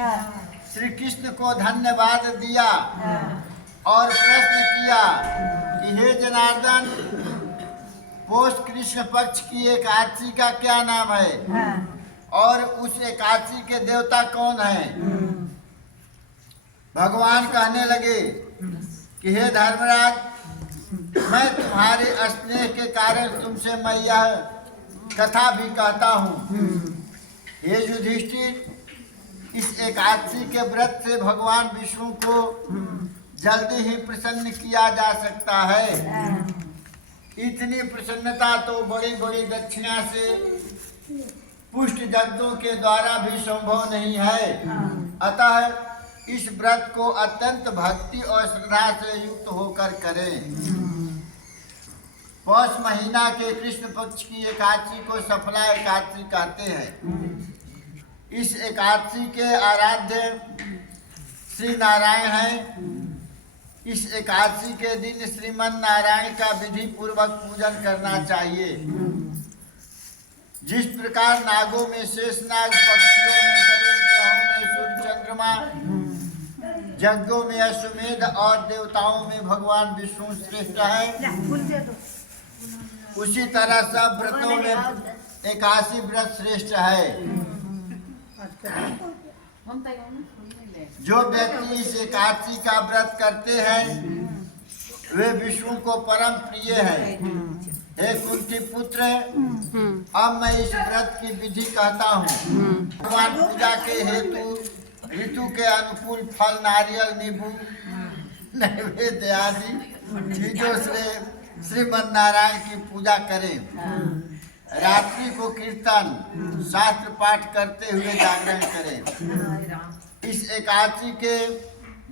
श्री कृष्ण को धन्यवाद दिया और प्रश्न किया कि हे जनार्दन, पौष कृष्ण पक्ष की एकादशी का क्या नाम है और उस एकादशी के देवता कौन हैं? भगवान कहने लगे कि हे धर्मराज, मैं तुम्हारे स्नेह के कारण तुमसे मैं यह कथा भी कहता हूँ। हे युधिष्ठिर, इस एकादशी के व्रत से भगवान विष्णु को जल्दी ही प्रसन्न किया जा सकता है। इतनी प्रसन्नता तो बड़ी बड़ी दक्षिणा से पुष्ट यज्ञों के द्वारा भी संभव नहीं है। अतः इस व्रत को अत्यंत भक्ति और श्रद्धा से युक्त होकर करें। पौष महीना के कृष्ण पक्ष की एकादशी को सफला एकादशी कहते हैं। इस एकादशी के आराध्य श्री नारायण हैं। इस एकादशी के दिन श्रीमन नारायण का विधि पूर्वक पूजन करना चाहिए। जिस प्रकार नागों में शेषनाग, पक्षियों में गरुड़, ग्रहों में सूर्य चंद्रमा, यज्ञों में अश्वमेध और देवताओं में भगवान विष्णु श्रेष्ठ है, उसी तरह सब व्रतों में एकादशी व्रत श्रेष्ठ है। जो व्यक्ति इस एकादशी का व्रत करते हैं वे विष्णु को परम प्रिय है। हे कुंती पुत्र, अब मैं इस व्रत की विधि कहता हूँ। भगवान पूजा के हेतु ऋतु के अनुकूल फल, नारियल, नींबू, नैवेद्य आदि चीजों से श्रीमन नारायण की पूजा करें। रात्रि को कीर्तन, शास्त्र पाठ करते हुए जागरण करें। इस एकादशी के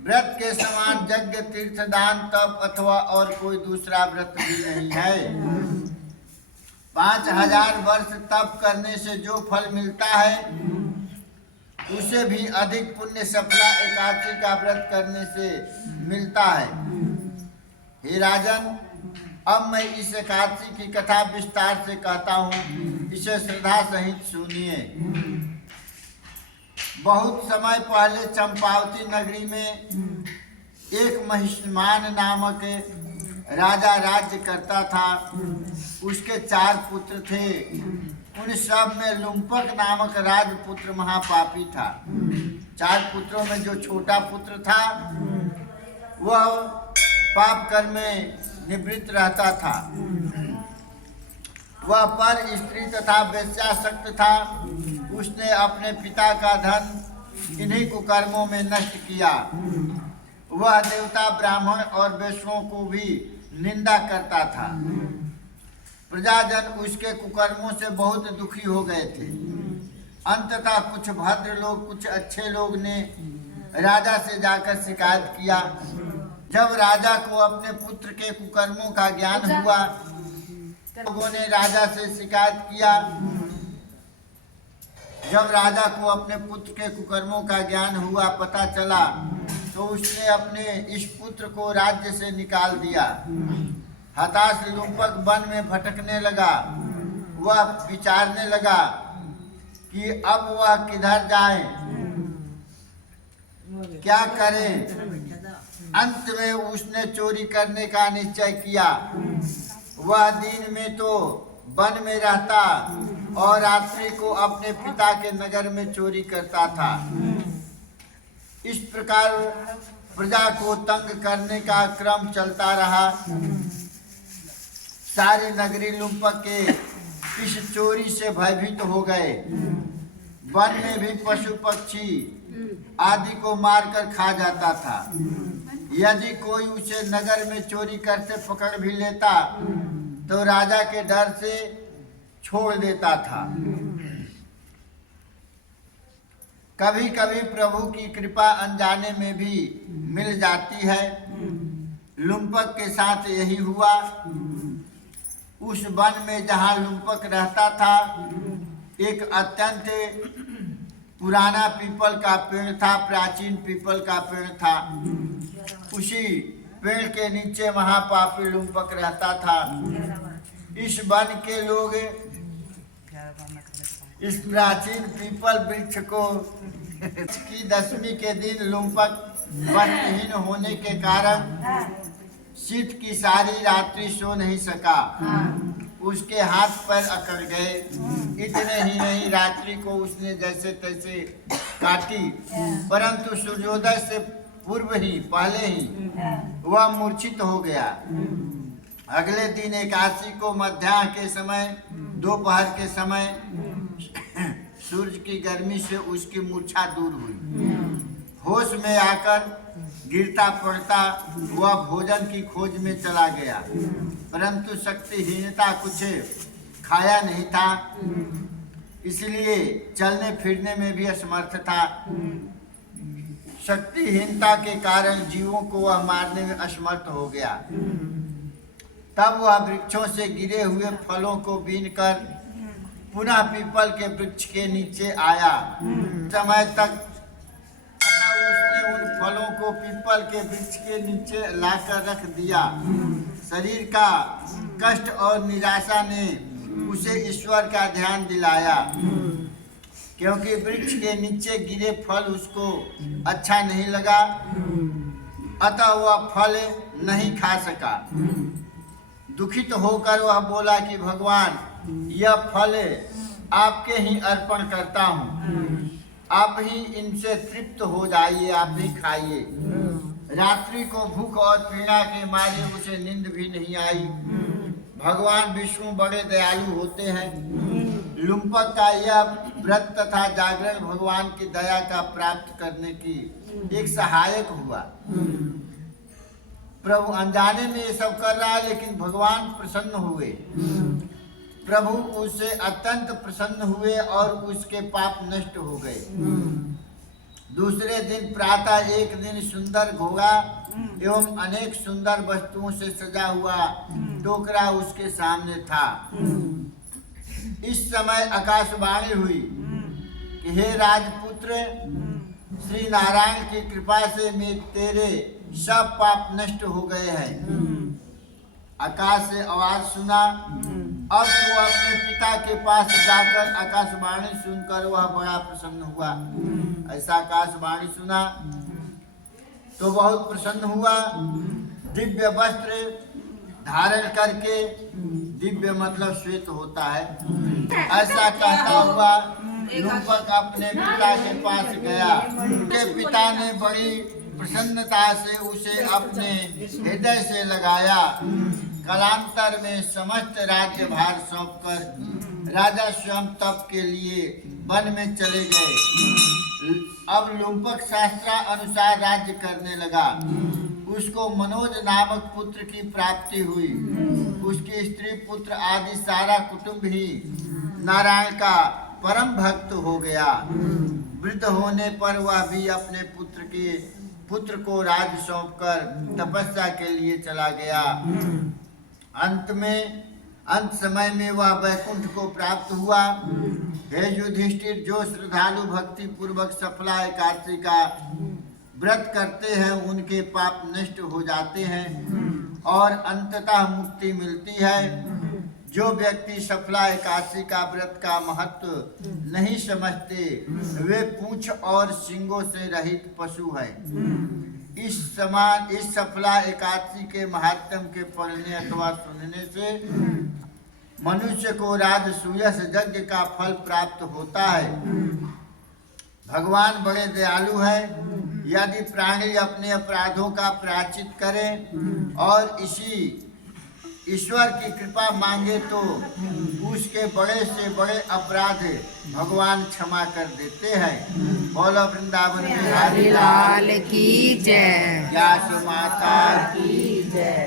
व्रत के समान यज्ञ, तीर्थ, दान, तप अथवा और कोई दूसरा व्रत भी नहीं है। 5000 वर्ष तप करने से जो फल मिलता है उसे भी अधिक पुण्य सफला एकादशी का व्रत करने से मिलता है। हे राजन, अब मैं इस एकादशी की कथा विस्तार से कहता हूँ, इसे श्रद्धा सहित सुनिए। बहुत समय पहले चंपावती नगरी में एक महिष्मान नामक राजा राज्य करता था। उसके 4 पुत्र थे। उन सब में लुम्पक नामक राजपुत्र महापापी था। 4 पुत्रों में जो छोटा पुत्र था वह पाप कर्म में निवृत्त रहता था। वह पर स्त्री तथा वेश्यासक्त था। उसने अपने पिता का धन इन्हीं कुकर्मों में नष्ट किया। वह देवता, ब्राह्मण और वैश्यों को भी निंदा करता था। प्रजाजन उसके कुकर्मों से बहुत दुखी हो गए थे। अंततः कुछ भद्र लोग, कुछ अच्छे लोग ने राजा से जाकर शिकायत किया। जब राजा को अपने पुत्र के कुकर्मों का ज्ञान हुआ, लोगों ने राजा से शिकायत किया। जब राजा को अपने पुत्र के कुकर्मों का ज्ञान हुआ, पता चला, तो उसने अपने इस पुत्र को राज्य से निकाल दिया। हताश लुम्पक वन में भटकने लगा। वह विचारने लगा कि अब वह किधर जाए, क्या करे। अंत में उसने चोरी करने का निश्चय किया। वह दिन में तो वन में रहता और रात्रि को अपने पिता के नगर में चोरी करता था। इस प्रकार प्रजा को तंग करने का क्रम चलता रहा। सारी नगरी लुम्पक के इस चोरी से भयभीत हो गए। वन में भी पशु पक्षी आदि को मारकर खा जाता था। यदि कोई उसे नगर में चोरी करते पकड़ भी लेता तो राजा के डर से छोड़ देता था। कभी कभी प्रभु की कृपा अनजाने में भी मिल जाती है। लुम्पक के साथ यही हुआ। उस वन में जहाँ लुम्पक रहता था, एक अत्यंत पुराना पीपल का पेड़ था। प्राचीन पीपल का पेड़ था। उसी पेड़ के नीचे महापापी लुम्पक रहता था। इस वन के लोग इस प्राचीन पीपल वृक्ष को की दशमी के दिन लुम्पक वस्त्रहीन होने के कारण शीत की सारी रात्रि सो नहीं सका। उसके हाथ पैर अकड़ गए। इतने ही नहीं, रात्रि को उसने जैसे तैसे काटी, परंतु सूर्योदय से पूर्व ही पहले ही वह मूर्छित हो गया। अगले दिन एकादशी को मध्याह्न के समय, दोपहर के समय सूर्य की गर्मी से उसकी मूर्छा दूर हुई। होश में आकर गिरता पड़ता वह भोजन की खोज में चला गया, परंतु शक्तिहीनता कुछ खाया नहीं था, इसलिए चलने फिरने में भी असमर्थ था। शक्तिहीनता के कारण जीवों को वह मारने में असमर्थ हो गया। तब वह वृक्षों से गिरे हुए फलों को बीनकर पुनः पीपल के वृक्ष के नीचे आया। समय तक उसने उन फलों को पीपल के वृक्ष के नीचे लाकर रख दिया। शरीर का कष्ट और निराशा ने उसे ईश्वर का ध्यान दिलाया, क्योंकि वृक्ष के नीचे गिरे फल उसको अच्छा नहीं लगा, अतः वह फल नहीं खा सका। दुखित होकर वह बोला कि भगवान, यह फल आपके ही अर्पण करता हूँ, आप ही इनसे तृप्त हो जाइए, आप ही खाइए। रात्रि को भूख और पीड़ा के मारे उसे नींद भी नहीं आई। भगवान विष्णु बड़े दयालु होते हैं। लुम्पक का यह व्रत तथा जागरण भगवान की दया का प्राप्त करने की एक सहायक हुआ। प्रभु अनजाने में ये सब कर रहा है, लेकिन भगवान प्रसन्न हुए। प्रभु उससे अत्यंत प्रसन्न हुए और उसके पाप नष्ट हो गए। दूसरे दिन प्रातः एक दिन सुंदर घोड़ा एवं अनेक सुंदर वस्तुओं से सजा हुआ टोकरा उसके सामने था। इस समय आकाशवाणी हुई कि हे राजपुत्र, श्री नारायण की कृपा से तेरे सब पाप नष्ट हो गए हैं। आकाश से आवाज सुना। अब तो अपने पिता के पास जाकर आकाशवाणी सुनकर वह बड़ा प्रसन्न हुआ। ऐसा आकाशवाणी सुना तो बहुत प्रसन्न हुआ। दिव्य वस्त्र धारण करके, दिव्य मतलब श्वेत होता है, ऐसा कहता हुआ लुम्पक अपने पिता के पास गया। उनके पिता ने बड़ी प्रसन्नता से उसे अपने हृदय से लगाया। कालांतर में समस्त राज्य भार सौंपकर राजा स्वयं तप के लिए वन में चले गए। अब लुम्पक शास्त्र अनुसार राज्य करने लगा। उसको मनोज नामक पुत्र की प्राप्ति हुई। उसकी स्त्री पुत्र आदि सारा कुटुंब ही नारायण का परम भक्त हो गया। वृद्ध होने पर वह भी अपने पुत्र को राज सौंपकर तपस्या के लिए चला गया। अंत समय में वह वैकुंठ को प्राप्त हुआ। हे युधिष्ठिर, जो श्रद्धालु भक्ति पूर्वक सफला एकादशी का व्रत करते हैं उनके पाप नष्ट हो जाते हैं और अंततः मुक्ति मिलती है। जो व्यक्ति सफला एकादशी का व्रत का महत्व नहीं समझते वे पूंछ और सींगों से रहित पशु हैं। इस सफला एकादशी के महात्म्य के पढ़ने अथवा सुनने से मनुष्य को राजसूय यज्ञ का फल प्राप्त होता है। भगवान बड़े दयालु हैं। यदि प्राणी अपने अपराधों का प्रायश्चित करें और इसी ईश्वर की कृपा मांगे तो उसके बड़े से बड़े अपराध भगवान क्षमा कर देते हैं। बोलो वृंदावन बिहारी लाल की जय। व्यास माता की जय।